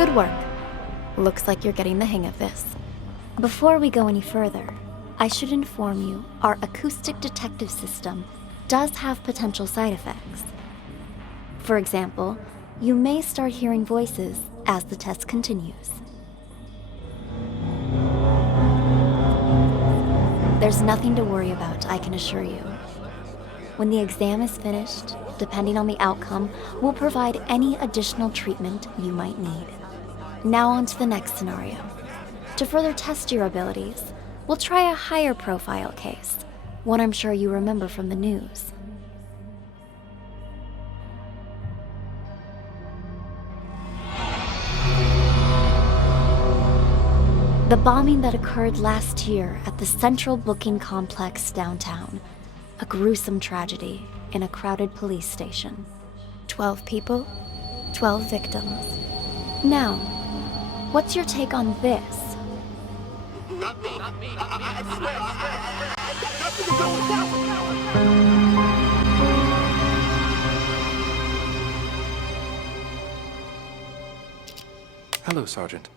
Good work. Looks like you're getting the hang of this. Before we go any further, I should inform you our acoustic detective system does have potential side effects. For example, you may start hearing voices as the test continues. There's nothing to worry about, I can assure you. When the exam is finished, depending on the outcome, we'll provide any additional treatment you might need. Now on to the next scenario. To further test your abilities, we'll try a higher profile case, one I'm sure you remember from the news. The bombing that occurred last year at the Central Booking Complex downtown. A gruesome tragedy in a crowded police station. 12 people, 12 victims. Now, what's your take on this? Not me. I swear. Nothing to do with that. Hello, Sergeant.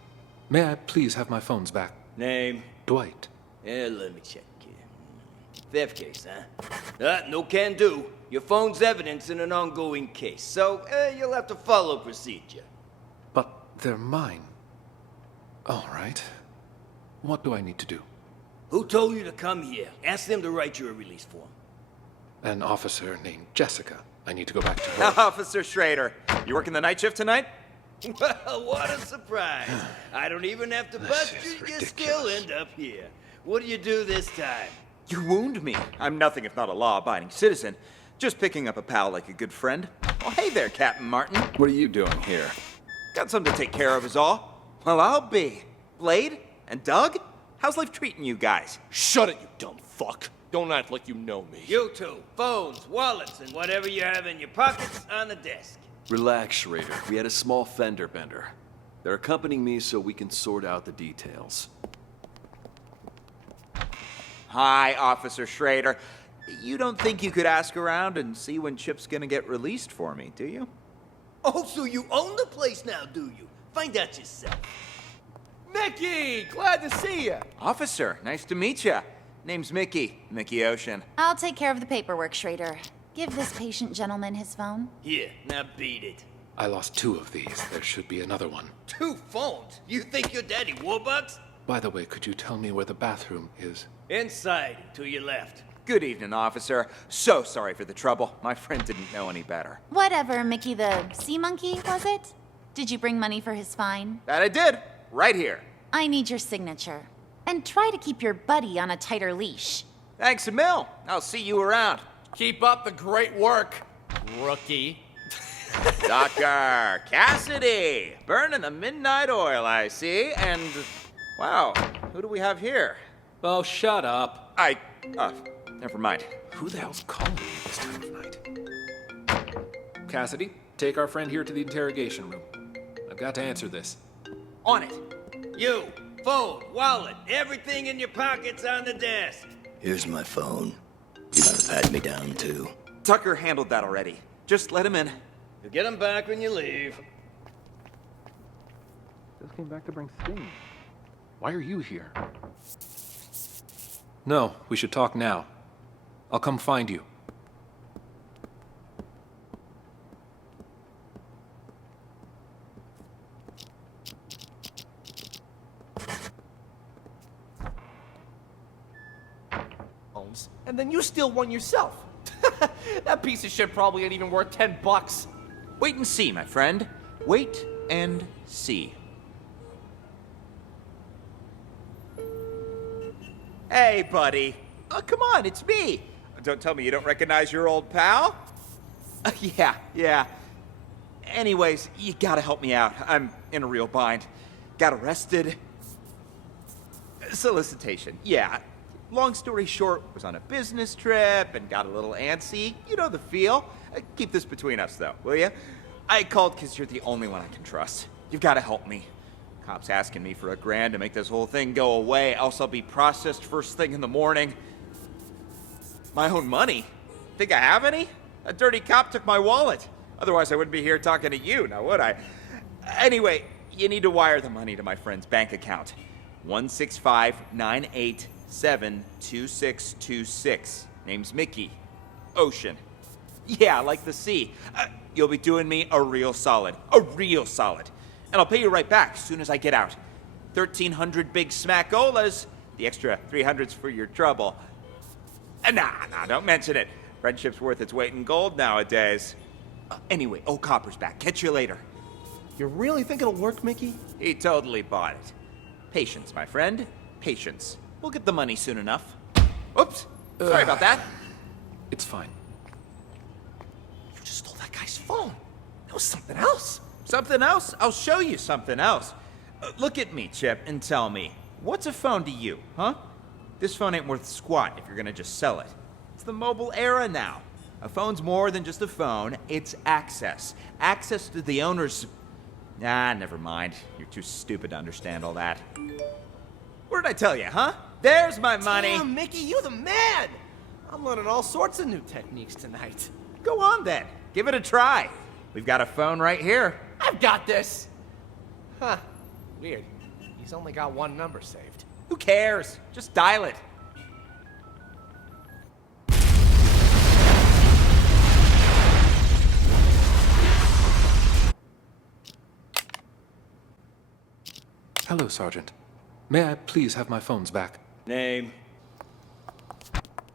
May I please have my phones back? Name? Dwight. Yeah, let me check here. Theft case, huh? No can do. Your phone's evidence in an ongoing case, so you'll have to follow procedure. But they're mine. All right. What do I need to do? Who told you to come here? Ask them to write you a release form. An officer named Jessica. I need to go back to her. Officer Schrader, you working the night shift tonight? Well, what a surprise. I don't even have to bust you, you still end up here. What do you do this time? You wound me. I'm nothing if not a law-abiding citizen. Just picking up a pal like a good friend. Oh, hey there, Captain Martin. What are you doing here? Got something to take care of is all. Well, I'll be. Blade? And Doug? How's life treating you guys? Shut it, you dumb fuck. Don't act like you know me. You two, phones, wallets, and whatever you have in your pockets on the desk. Relax, Schrader. We had a small fender bender. They're accompanying me so we can sort out the details. Hi, Officer Schrader. You don't think you could ask around and see when Chip's gonna get released for me, do you? Oh, so you own the place now, do you? Find out yourself. Mickey, glad to see you. Officer, nice to meet ya. Name's Mickey Ocean. I'll take care of the paperwork, Schrader. Give this patient gentleman his phone. Here, now beat it. I lost 2 of these. There should be another one. 2 phones? You think you're Daddy Warbucks? By the way, could you tell me where the bathroom is? Inside, to your left. Good evening, officer. So sorry for the trouble. My friend didn't know any better. Whatever, Mickey the sea monkey, was it? Did you bring money for his fine? That I did. Right here. I need your signature. And try to keep your buddy on a tighter leash. Thanks a mil. I'll see you around. Keep up the great work, rookie. Dr. Cassidy, burning the midnight oil, I see. And, wow, who do we have here? Oh, shut up. Never mind. Who the hell's calling me at this time of night? Cassidy, take our friend here to the interrogation room. I've got to answer this. On it. You, phone, wallet, everything in your pockets on the desk. Here's my phone. You gotta pat me down, too. Tucker handled that already. Just let him in. You'll get them back when you leave. Just came back to bring Sting. Why are you here? No, we should talk now. I'll come find you. And then you steal one yourself. That piece of shit probably ain't even worth $10. Wait and see, my friend. Wait and see. Hey, buddy. Oh, come on, it's me. Don't tell me you don't recognize your old pal? Yeah. Anyways, you gotta help me out. I'm in a real bind. Got arrested. Solicitation, yeah. Long story short, was on a business trip and got a little antsy. You know the feel. Keep this between us, though, will you? I called because you're the only one I can trust. You've got to help me. Cops asking me for $1,000 to make this whole thing go away, else I'll be processed first thing in the morning. My own money? Think I have any? A dirty cop took my wallet. Otherwise, I wouldn't be here talking to you, now would I? Anyway, You need to wire the money to my friend's bank account. 165-987-2626. Name's Mickey. Ocean. Yeah, like the sea. You'll be doing me a real solid. A real solid. And I'll pay you right back as soon as I get out. 1,300 big smackolas. The extra 300's for your trouble. Nah, don't mention it. Friendship's worth its weight in gold nowadays. Anyway, old Copper's back. Catch you later. You really think it'll work, Mickey? He totally bought it. Patience, my friend. Patience. We'll get the money soon enough. Oops. Sorry about that. It's fine. You just stole that guy's phone. That was something else. Something else? I'll show you something else. Look at me, Chip, and tell me, what's a phone to you, huh? This phone ain't worth squat if you're gonna just sell it. It's the mobile era now. A phone's more than just a phone, it's access. Access to the owner's... Nah, never mind. You're too stupid to understand all that. What did I tell you, huh? There's my money! Damn, Mickey, you the man! I'm learning all sorts of new techniques tonight. Go on then. Give it a try. We've got a phone right here. I've got this! Huh. Weird. He's only got one number saved. Who cares? Just dial it. Hello, Sergeant. May I please have my phones back? Name?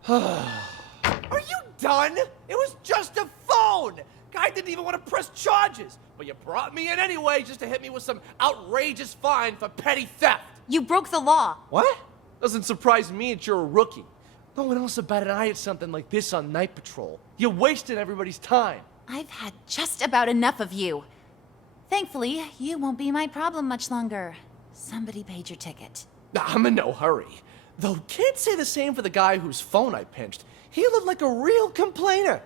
Are you done? It was just a phone! Guy didn't even want to press charges, but you brought me in anyway just to hit me with some outrageous fine for petty theft. You broke the law. What? Doesn't surprise me that you're a rookie. No one else would bat an eye at something like this on night patrol. You're wasting everybody's time. I've had just about enough of you. Thankfully, you won't be my problem much longer. Somebody paid your ticket. I'm in no hurry. Though can't say the same for the guy whose phone I pinched. He looked like a real complainer.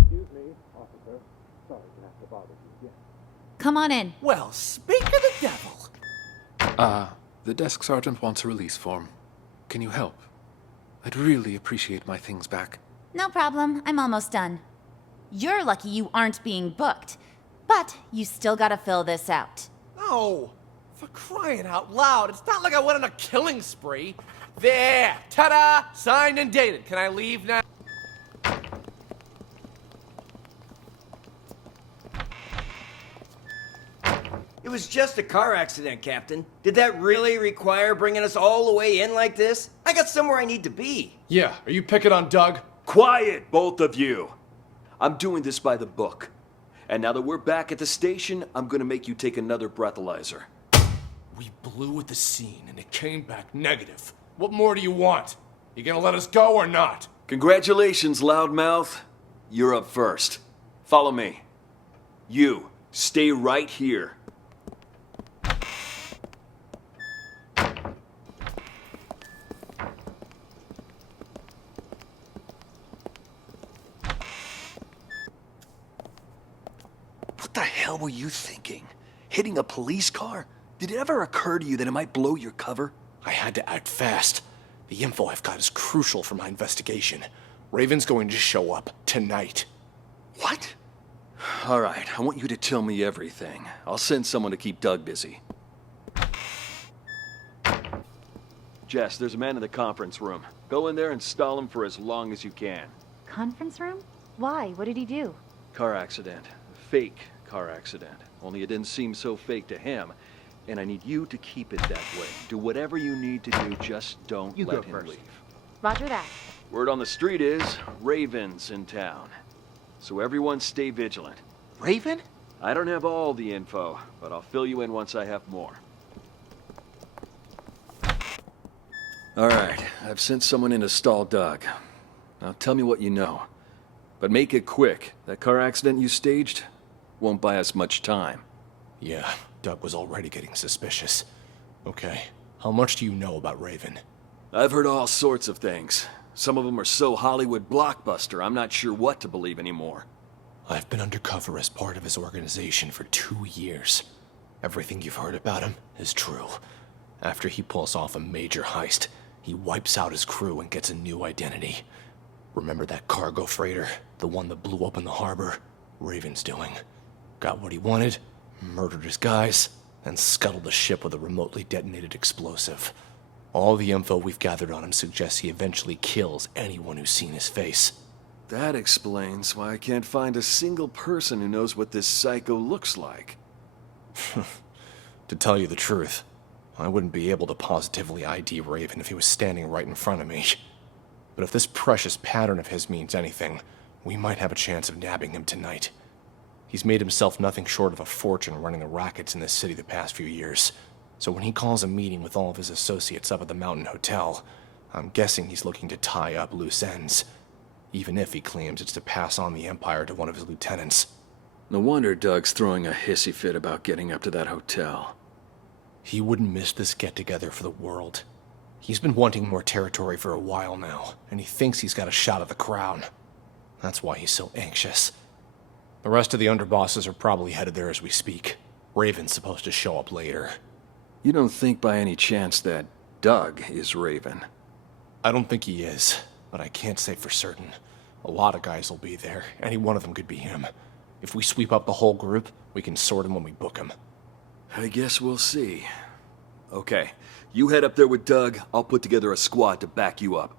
Excuse me, officer. Sorry to have to bother you. Come on in. Well, speak of the devil. The desk sergeant wants a release form. Can you help? I'd really appreciate my things back. No problem. I'm almost done. You're lucky you aren't being booked. But you still gotta fill this out. No, for crying out loud. It's not like I went on a killing spree. There, ta-da, signed and dated. Can I leave now? It was just a car accident, Captain. Did that really require bringing us all the way in like this? I got somewhere I need to be. Yeah, are you picking on Doug? Quiet, both of you. I'm doing this by the book. And now that we're back at the station, I'm gonna make you take another breathalyzer. We blew at the scene and it came back negative. What more do you want? You gonna let us go or not? Congratulations, loudmouth. You're up first. Follow me. You, stay right here. What the hell were you thinking? Hitting a police car? Did it ever occur to you that it might blow your cover? I had to act fast. The info I've got is crucial for my investigation. Raven's going to show up tonight. What? All right, I want you to tell me everything. I'll send someone to keep Doug busy. Jess, there's a man in the conference room. Go in there and stall him for as long as you can. Conference room? Why? What did he do? Car accident. Fake car accident. Only it didn't seem so fake to him. And I need you to keep it that way. Do whatever you need to do, just don't let him leave. Roger that. Word on the street is, Raven's in town. So everyone stay vigilant. Raven? I don't have all the info, but I'll fill you in once I have more. All right, I've sent someone in to stall Doug. Now tell me what you know. But make it quick. That car accident you staged won't buy us much time. Yeah, Doug was already getting suspicious. Okay, how much do you know about Raven? I've heard all sorts of things. Some of them are so Hollywood blockbuster, I'm not sure what to believe anymore. I've been undercover as part of his organization for 2 years. Everything you've heard about him is true. After he pulls off a major heist, he wipes out his crew and gets a new identity. Remember that cargo freighter? The one that blew up in the harbor? Raven's doing. Got what he wanted, Murdered his guys, and scuttled the ship with a remotely detonated explosive. All the info we've gathered on him suggests he eventually kills anyone who's seen his face. That explains why I can't find a single person who knows what this psycho looks like. To tell you the truth, I wouldn't be able to positively ID Raven if he was standing right in front of me. But if this precious pattern of his means anything, we might have a chance of nabbing him tonight. He's made himself nothing short of a fortune running the rackets in this city the past few years. So when he calls a meeting with all of his associates up at the Mountain Hotel, I'm guessing he's looking to tie up loose ends. Even if he claims it's to pass on the Empire to one of his lieutenants. No wonder Doug's throwing a hissy fit about getting up to that hotel. He wouldn't miss this get-together for the world. He's been wanting more territory for a while now, and he thinks he's got a shot at the crown. That's why he's so anxious. The rest of the underbosses are probably headed there as we speak. Raven's supposed to show up later. You don't think by any chance that Doug is Raven? I don't think he is, but I can't say for certain. A lot of guys will be there. Any one of them could be him. If we sweep up the whole group, we can sort him when we book him. I guess we'll see. Okay, you head up there with Doug. I'll put together a squad to back you up.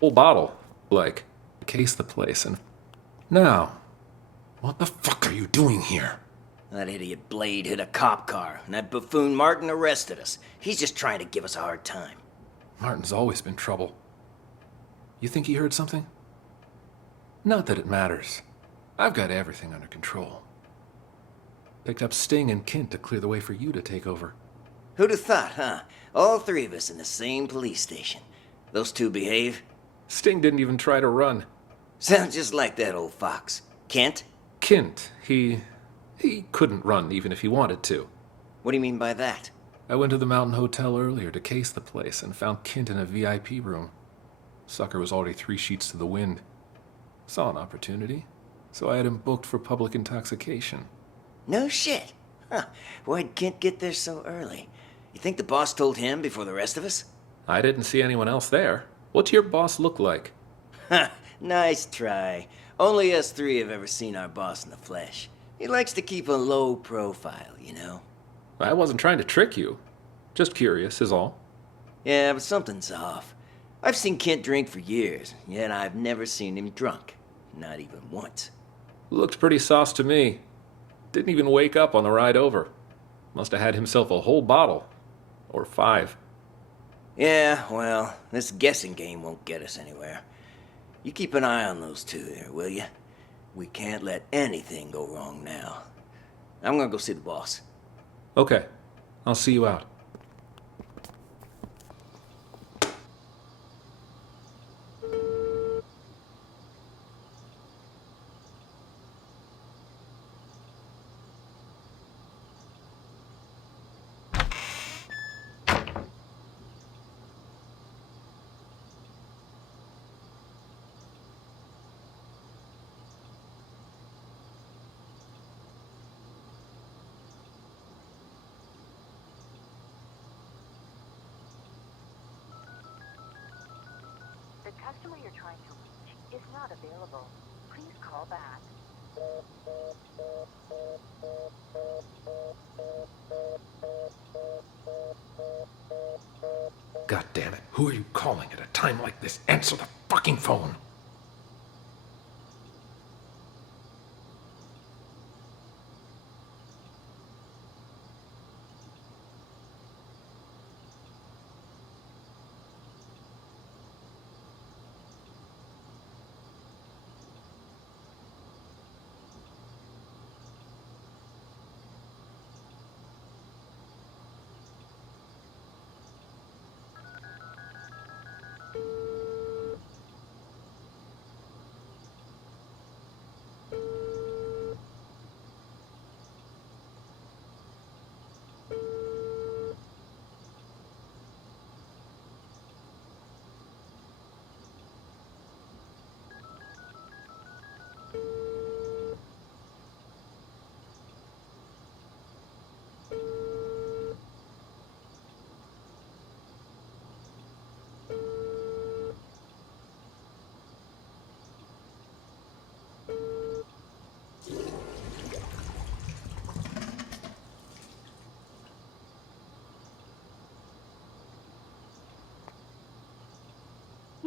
Full bottle. Like, case the place and... Now, what the fuck are you doing here? That idiot Blade hit a cop car, and that buffoon Martin arrested us. He's just trying to give us a hard time. Martin's always been trouble. You think he heard something? Not that it matters. I've got everything under control. Picked up Sting and Kent to clear the way for you to take over. Who'd have thought, huh? All three of us in the same police station. Those two behave? Sting didn't even try to run. Sounds just like that old fox. Kent? Kent, he couldn't run even if he wanted to. What do you mean by that? I went to the Mountain Hotel earlier to case the place and found Kent in a VIP room. Sucker was already 3 sheets to the wind. Saw an opportunity, so I had him booked for public intoxication. No shit. Huh. Why'd Kent get there so early? You think the boss told him before the rest of us? I didn't see anyone else there. What's your boss look like? Ha! Nice try. Only us three have ever seen our boss in the flesh. He likes to keep a low profile, you know? I wasn't trying to trick you. Just curious, is all. Yeah, but something's off. I've seen Kent drink for years, yet I've never seen him drunk. Not even once. Looked pretty sauce to me. Didn't even wake up on the ride over. Must have had himself a whole bottle. Or 5. Yeah, well, this guessing game won't get us anywhere. You keep an eye on those two there, will you? We can't let anything go wrong now. I'm gonna go see the boss. Okay. I'll see you out. The customer you're trying to reach is not available. Please call back. God damn it. Who are you calling at a time like this? Answer the fucking phone.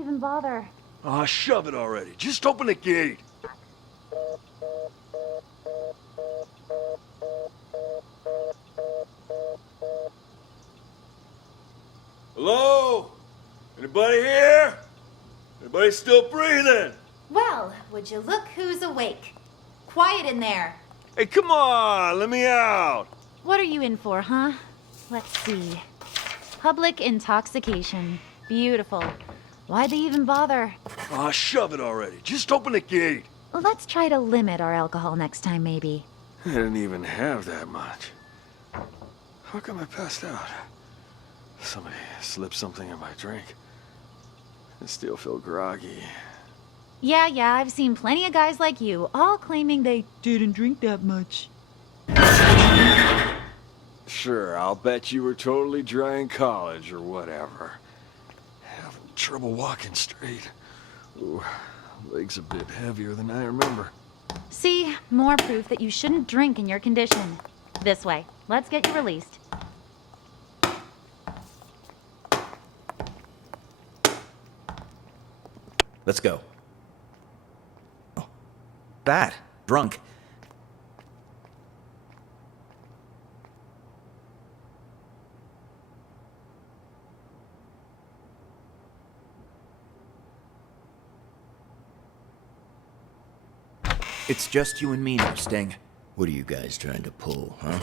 even bother? Aw, shove it already. Just open the gate. Hello? Anybody here? Anybody still breathing? Well, would you look who's awake? Quiet in there. Hey, come on, let me out. What are you in for, huh? Let's see. Public intoxication. Beautiful. Why'd they even bother? Aw, shove it already. Just open the gate. Let's try to limit our alcohol next time, maybe. I didn't even have that much. How come I passed out? Somebody slipped something in my drink. I still feel groggy. Yeah, I've seen plenty of guys like you, all claiming they didn't drink that much. Sure, I'll bet you were totally dry in college or whatever. Having trouble walking straight. Ooh, legs a bit heavier than I remember. See, more proof that you shouldn't drink in your condition. This way. Let's get you released. Let's go. That. Drunk. It's just you and me now, Sting. What are you guys trying to pull, huh?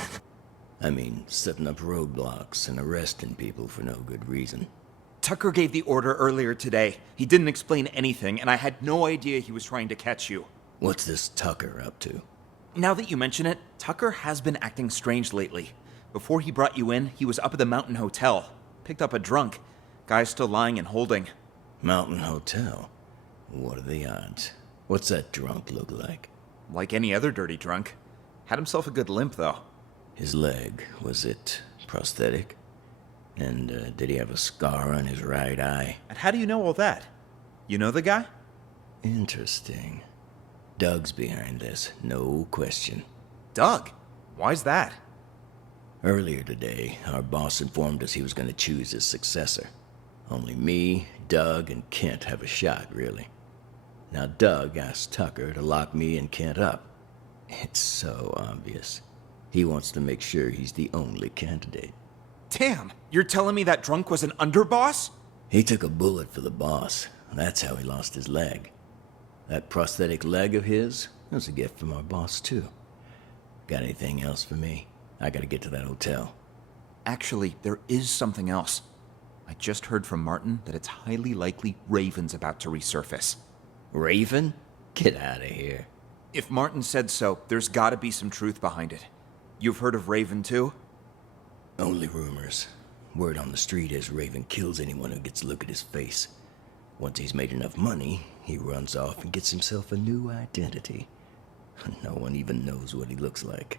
I mean, setting up roadblocks and arresting people for no good reason. Tucker gave the order earlier today. He didn't explain anything, and I had no idea he was trying to catch you. What's this Tucker up to? Now that you mention it, Tucker has been acting strange lately. Before he brought you in, he was up at the Mountain Hotel. Picked up a drunk. Guy's still lying and holding. Mountain Hotel? What are the odds? What's that drunk look like? Like any other dirty drunk. Had himself a good limp, though. His leg, was it prosthetic? And did he have a scar on his right eye? And how do you know all that? You know the guy? Interesting. Doug's behind this, no question. Doug? Why's that? Earlier today, our boss informed us he was going to choose his successor. Only me, Doug, and Kent have a shot, really. Now Doug asked Tucker to lock me and Kent up. It's so obvious. He wants to make sure he's the only candidate. Damn! You're telling me that drunk was an underboss? He took a bullet for the boss. That's how he lost his leg. That prosthetic leg of his was a gift from our boss, too. Got anything else for me? I gotta get to that hotel. Actually, there is something else. I just heard from Martin that it's highly likely Raven's about to resurface. Raven? Get out of here. If Martin said so, there's gotta be some truth behind it. You've heard of Raven, too? Only rumors. Word on the street is Raven kills anyone who gets a look at his face. Once he's made enough money, he runs off and gets himself a new identity. No one even knows what he looks like.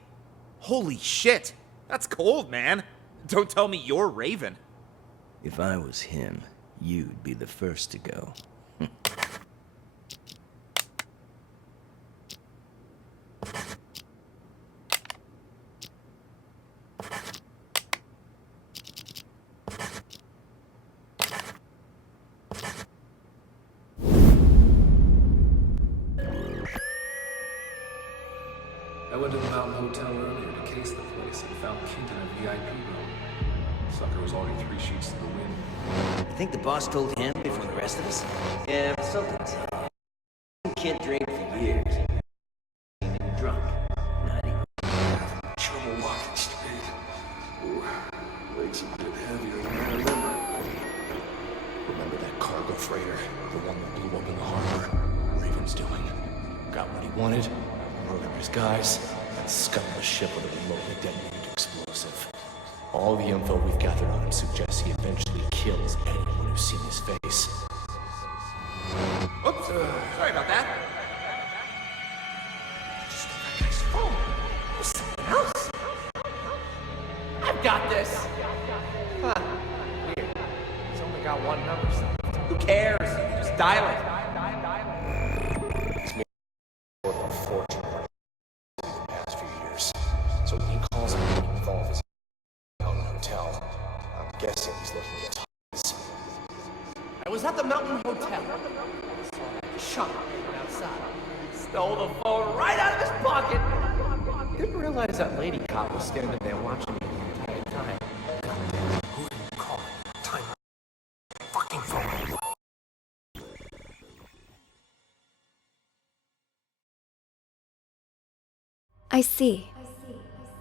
Holy shit! That's cold, man! Don't tell me you're Raven. If I was him, you'd be the first to go. I went to the Mountain Hotel earlier to case the place and found Kent in a VIP room. Sucker was already 3 sheets to the wind. You think the boss told him before the rest of us? Yeah, but something's up. Kent drank for years. Even drunk. Not even. Trouble walking straight. Ooh, legs a bit heavier than I remember. Remember that cargo freighter? The one that blew up in the harbor? Raven's doing. Got what he wanted, murdered his guys, and scuttled the ship with a remotely detonated explosive. All the info we've gathered on him suggests he eventually kills anyone who's seen his face. Oops, sorry about that. Just that guy's phone. There's something else. I've got this. Huh. Weird. He's only got one number. So who cares? Just dial it. He's made more than a fortune in the past few years. So when he calls him to involve his Mountain Hotel, I'm guessing he's looking at ties. I was was at the Mountain Hotel. I saw that chump outside. Stole the phone right out of his pocket. Didn't realize that lady cop was standing there watching me the entire time. Goddamn, who are you calling? Time fucking phone. I see.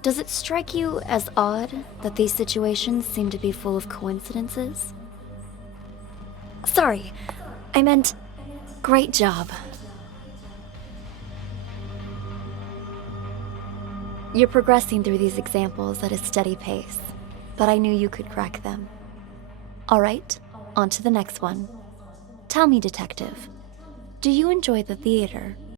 Does it strike you as odd that these situations seem to be full of coincidences? Sorry, I meant great job. You're progressing through these examples at a steady pace, but I knew you could crack them. All right, on to the next one. Tell me, Detective, do you enjoy the theater?